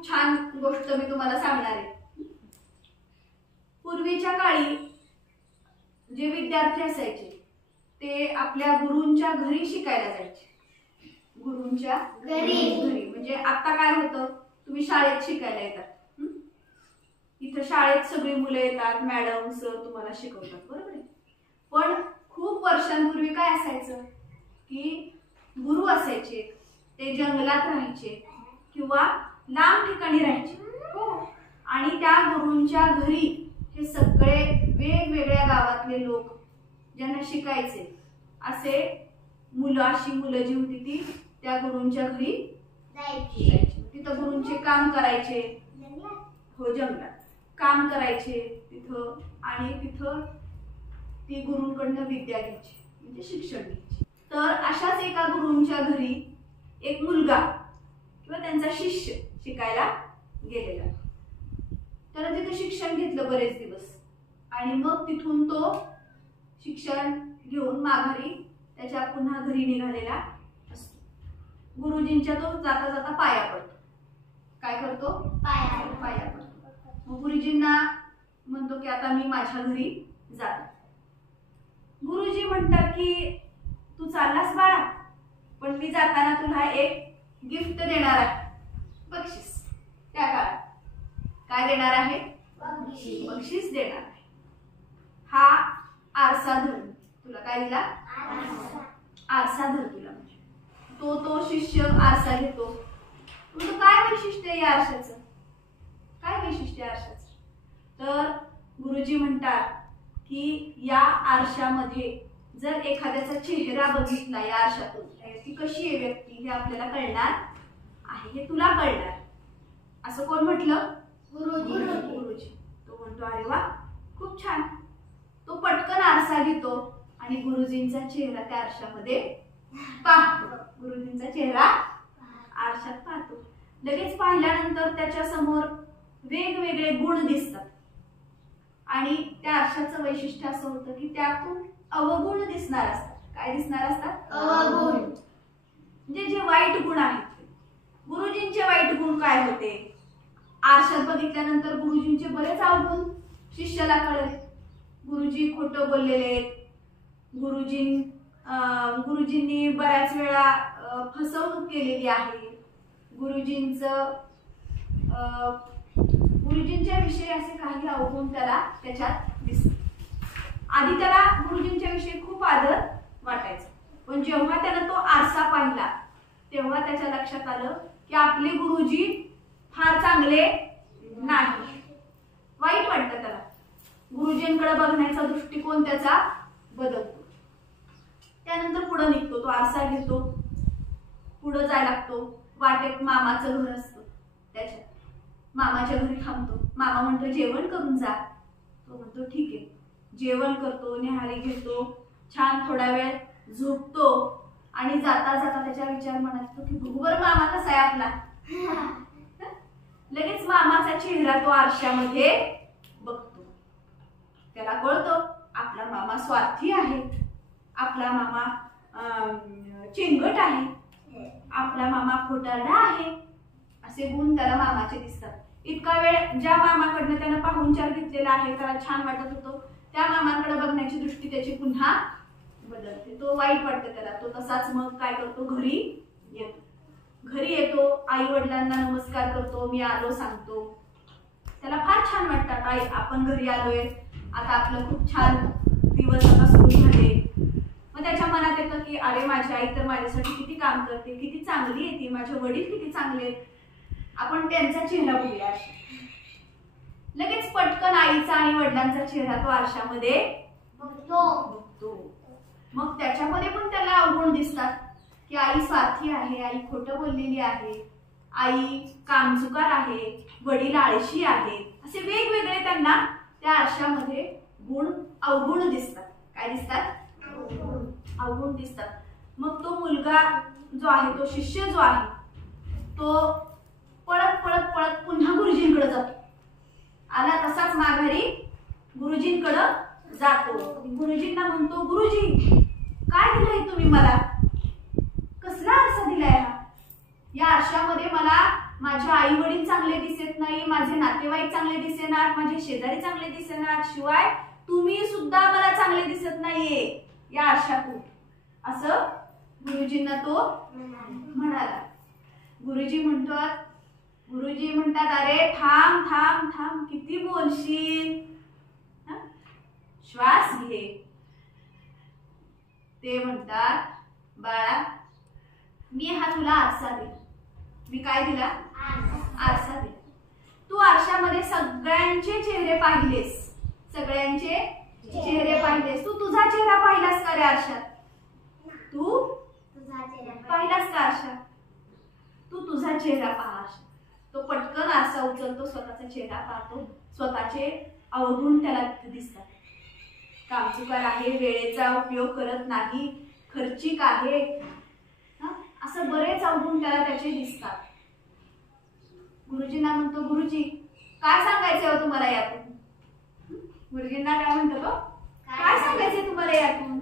खूप छान गोष्ट मी तुम्हाला सांगणार आहे। पूर्वीच्या काळी जे विद्यार्थी असायचे ते आपल्या गुरूंच्या घरी शिकायला जायचे। गुरूंच्या घरी म्हणजे आता काय होतं, तुम्ही शाळेत शिकायला येतात, इथं शाळेत सगळी मुलं येतात, मॅडम सर तुम्हाला शिकवतात, बरोबर आहे। पण खूप वर्षांपूर्वी काय असायचं की गुरु असायचे ते जंगलात राहायचे किंवा लांब ठिकाणी राहायचे, आणि त्या गुरूंच्या घरी हे सगळे वेगवेगळ्या गावातले लोक ज्यांना शिकायचे असे अशी मुलं जी होती ती त्या गुरूंच्या घरी जायची। तिथं गुरूंचे काम करायचे, हो जंगलात काम करायचे तिथं, आणि तिथं ती गुरूंकडनं विद्या घ्यायची म्हणजे शिक्षण घ्यायची। तर अशाच एका गुरूंच्या घरी एक मुलगा किंवा त्यांचा शिष्य शिकायला गेलेला। त्यानं तिथे शिक्षण घेतलं बरेच दिवस, आणि मग तिथून तो शिक्षण घेऊन माघारी त्याच्या पुन्हा घरी निघालेला असतो। गुरुजींच्या तो जाता जाता पाया पडतो। काय करतो? पाया पडतो। मग गुरुजींना म्हणतो की आता मी माझ्या घरी जातो। गुरुजी म्हणतात की तू चाललास बाळा, पण मी जाताना तुला एक गिफ्ट देणार आहे, बक्षीस। त्या काळात काय देणार आहे? बक्षीस देणार आहे। हा आरसा धर, तुला काय दिला? आरसा धर तुला। तो शिष्य आरसा घेतो। तुझं काय वैशिष्ट्य आहे या आरशाचं? काय वैशिष्ट्य आहे आरशाचं? तर गुरुजी म्हणतात की या आरशामध्ये जर एखाद्याचा चेहरा बघितला या आरशातून, ती कशी आहे व्यक्ती हे आपल्याला कळणार आहे, हे तुला कळणार। असं कोण म्हटलं? गुरुजी। तो म्हणतो अरे वा खूप छान। तो पटकन आरसा घेतो आणि गुरुजींचा चेहरा त्या आरशामध्ये पाहतो। गुरुजींचा चेहरा आरशात पाहतो। लगेच पाहिल्यानंतर त्याच्या समोर वेगवेगळे गुण दिसतात, आणि त्या आरशाचं वैशिष्ट्य असं होतं की त्यातून अवगुण दिसणार असतात। काय दिसणार असतात? अवगुण, म्हणजे जे वाईट गुण आहेत। गुरुजींचे वाईट गुण काय होते? आरशात बघितल्यानंतर गुरुजींचे बरेच अवगुण शिष्याला कळले। गुरुजी खोटं बोललेले, गुरुजींनी बऱ्याच वेळा फसवणूक केलेली आहे, गुरुजींच्या विषयी असे काही अवगुण त्याला त्याच्यात दिसले। आधी त्याला गुरुजींच्या विषयी खूप आदर वाटायचा, पण जेव्हा त्याला तो आरसा पाहिला तेव्हा त्याच्या लक्षात आलं की आपले गुरुजी फार चांगले नाही। वाईट वाटतं त्याला, गुरुजींकडे बघण्याचा दृष्टिकोन त्याचा बदलतो। त्यानंतर पुढे निघतो, तो आरसा घेतो, पुढे जायला लागतो। वाटेत मामाचं घर असतं, त्याच्यात मामाच्या घरी थांबतो। मामा म्हणतो जेवण करून जा। तो म्हणतो ठीक आहे। जेवण करतो, न्याहारी घेतो, छान थोडा वेळ झोपतो, आणि जाता जाता त्याच्या विचार मनात येतो की बरोबर मामा कसा आहे आपला। लगेच मामाचा चेहरा तो आरशामध्ये बघतो। त्याला कळतं आपला मामा स्वार्थी आहे, आपला मामा चिंगट आहे, आपला मामा खोटारडा आहे, असे गुण त्याला मामाचे दिसतात। इतका वेळ ज्या मामाकडनं त्यानं पाहुणचार घेतलेला आहे, त्याला छान वाटत होतं, त्या मामाकडे बघण्याची दृष्टी त्याची पुन्हा बदलते। तो वाईट वाटतं त्याला। तो तसाच मग काय करतो, घरी येतो, आई वडिलांना नमस्कार करतो, मी आलो सांगतो। त्याला फार छान वाटतं, आई आपण घरी आलोय, आता आपलं खूप छान दिवस आता सुरू झाले। मग त्याच्या मनात येतं की अरे माझी आई तर माझ्यासाठी किती काम करते, किती चांगली आहे ती, माझे वडील किती चांगले आहेत, आपण त्यांचा चेहरा बघूया। लगेच पटकन आईचा आणि वडिलांचा चेहरा तो आरशामध्ये बघतो। मग त्याच्यामध्ये पण त्याला अवगुण दिसतात की आई स्वार्थी आहे, आई खोटं बोललेली आहे, आई कामचुकार आहे, वडील आळशी आहे, असे वेगवेगळे त्यांना त्या आरशामध्ये अवगुण दिसतात। काय दिसतात? अवगुण दिसतात। मग तो मुलगा जो आहे, तो शिष्य जो आहे, तो पळत पळत पळत पुन्हा गुरुजींकडे जातो। आला तसाच माघारी गुरुजींकडे जातो। गुरुजींना म्हणतो गुरुजी काय दिलंय तुम्ही मला? कसला आरसा दिलाय हा? या आरशामध्ये मला माझे आई वडील चांगले दिसत नाही, माझे नातेवाईक चांगले दिसेनात, माझे शेजारी चांगले दिसेनात, शिवाय तुम्ही सुद्धा मला चांगले दिसत नाहीये या आरशातून, असं गुरुजींना तो म्हणाला. गुरुजी म्हणतात अरे थांब थांब थांब, किती बोलशील, श्वास घे. ते म्हणतात बाळा मी हा तुला आरसा दिला. मी काय दिला? आरसा दिला. तू आरशामध्ये सगळ्यांचे चेहरे पाहिलेस, सगळ्यांचे चेहरे पाहिलेस. तू तुझा चेहरा पाहिलास का रे आरशात? तू पाहिलास का आरशात? तू तुझा चेहरा पाहा. तो पटकन आरसा उचलतो, स्वतःचा चेहरा पाहतो, स्वतःचे अवगुण त्याला दिसतात. कामचुकार आहे, वेळेचा उपयोग करत नाही, खर्चिक आहे, असं बरेच अवगुण त्याला त्याचे दिसतात. गुरुजींना म्हणतो गुरुजी काय सांगायचं हो तुम्हाला यातून? गुरुजींना काय म्हणतो तो, काय सांगायचं तुम्हाला यातून?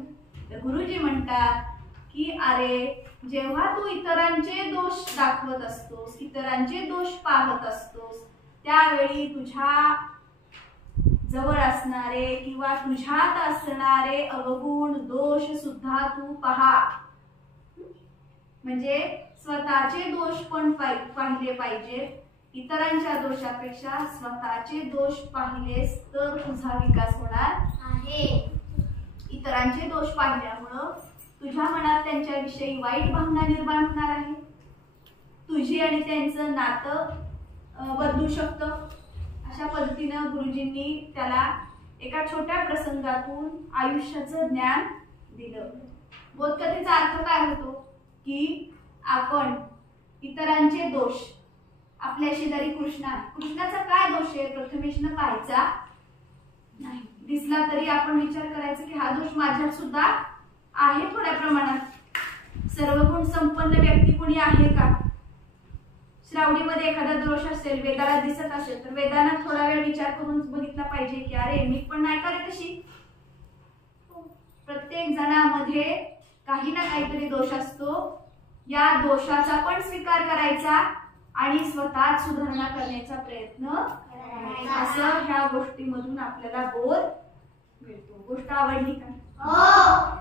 तर गुरुजी म्हणतात की अरे जेव्हा तू इतरांचे दोष दाखवत असतोस, इतरांचे दोष पाहत असतोस, त्यावेळी तुझ्या जवळ असणारे किंवा तुझ्यात असणारे अवगुण दोष सुद्धा तू पहा. म्हणजे स्वतःचे दोष पण पाहिले पाहिजेत. इतरांच्या दोषापेक्षा स्वतःचे दोष पाहिलेस तर तुझा विकास होणार आहे. इतरांचे दोष पाहिल्यामुळं तुझ्या मनात त्यांच्याविषयी वाईट भावना निर्माण होणार आहे. तुझी आणि त्यांचं नातं बदलू शकतं. अशा पद्धतीनं गुरुजींनी त्याला एका छोट्या प्रसंगातून आयुष्याचं ज्ञान दिलं. बोधकथेचा अर्थ काय होतो की आपण इतरांचे दोष, आपल्या शेजारी कृष्णाचा काय दोष आहे प्रथमेशनं पाहायचा नाही. दिसला तरी आपण विचार करायचा की हा दोष माझ्यात सुद्धा आहे थोड्या प्रमाणात. सर्वगुण संपन्न व्यक्ती कोणी आहे का? श्रावणीमध्ये एखादा दोष असेल, वेदाला दिसत असेल, तर वेदानं थोडा वेळ विचार करून बघितला पाहिजे की अरे मी पण नाही का रे तशी. प्रत्येक जणामध्ये काही ना काहीतरी दोष असतो. या दोषाचा पण स्वीकार करायचा आणि स्वतःच सुधारणा करण्याचा प्रयत्न करायचा, असं ह्या गोष्टीमधून आपल्याला बोध मिळतो. गोष्ट आवडली का? हो.